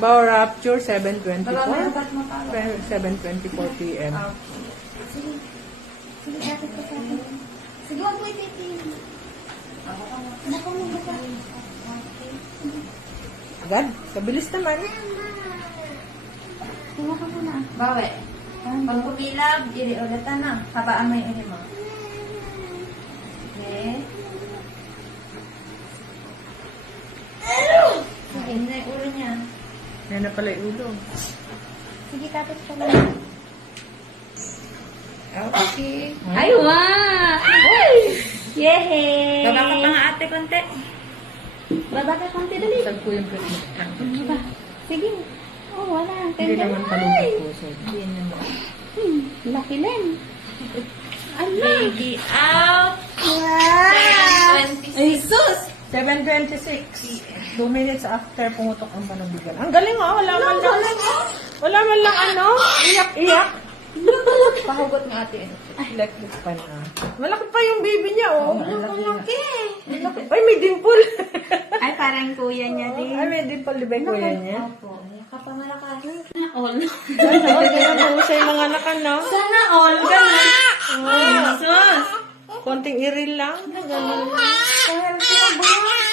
Bow Rapture, 7:24. Wala na yung tat mo talo. 7:24 p.m. Sige. Sige, dapat ka sa akin. Sige, wag mo ititin. Naku mo ba? Agad? Kabilis naman. Tingnan ka muna. Bawe. Pag kumilab, iri ulit na. Habaan mo yung iri mo. Okay. Sige, na yung ulo niya. Yan na pala yung ulo. Sige, tapos ka lang. Okay. Ay, wow! Yehey! Baba ka pa nga ate konti. Baba ka konti dali. Sag po yung present. Baba. Sige. Oh, wala. Hindi naman palungkot po. So, Hindi naman. Laki lang. Baby out. Wow! 7:26. Ay, sus! 7:26. 2 minutes after pumutok ang panubigan. Ang galing wala man lang. Wala man lang iyak-iyak. Pahugot ng ate. Electric pan na. Malaki pa yung baby niya, oh. Malaki. Ay, may dimple. Ay, parang kuya niya din. Ay, may dimple, di ba yung kuya niya? Opo. Kapamalakas. All. Ano sa mga anak, no? Sana all. Oh, Sus! konting iril lang.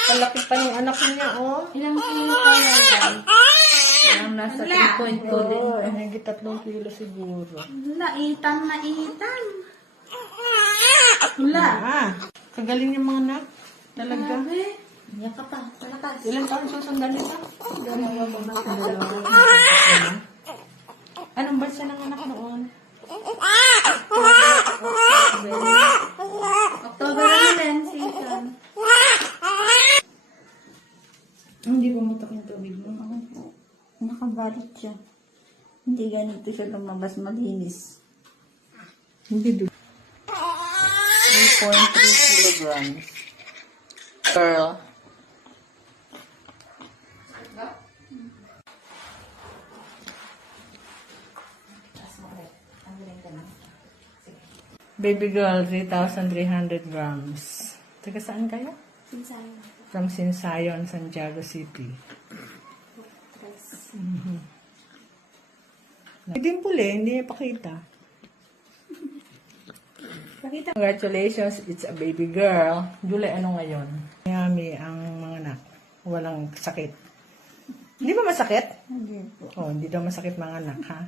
Malaki pa yung anak niya, oh. Ilang kilo pa yan? Ang nasa 3.2 din. Oh, higit 3 kilo siguro. Naitan. Wala. Kagaling yung mga anak. Talaga. Iyak ka pa. Malakas. Ilan taon susundan nila? Anong bansa ng anak noon? October na din, season. Hindi pumutok yung tubig mo. Nakabarit siya. Hindi ganito siya lumabas malinis. Hindi doon. 3.3 kilograms. Girl. Baby girl, 3,300 grams. Taga saan kayo? Sinsayo. From Sinsayon, Santiago City. May dimple hindi niya pakita. Pakita. Congratulations, it's a baby girl. July, ano ngayon? Yummy ang mga anak. Walang sakit. Hindi ba masakit? Hindi po. Oh, hindi daw masakit mga anak, ha?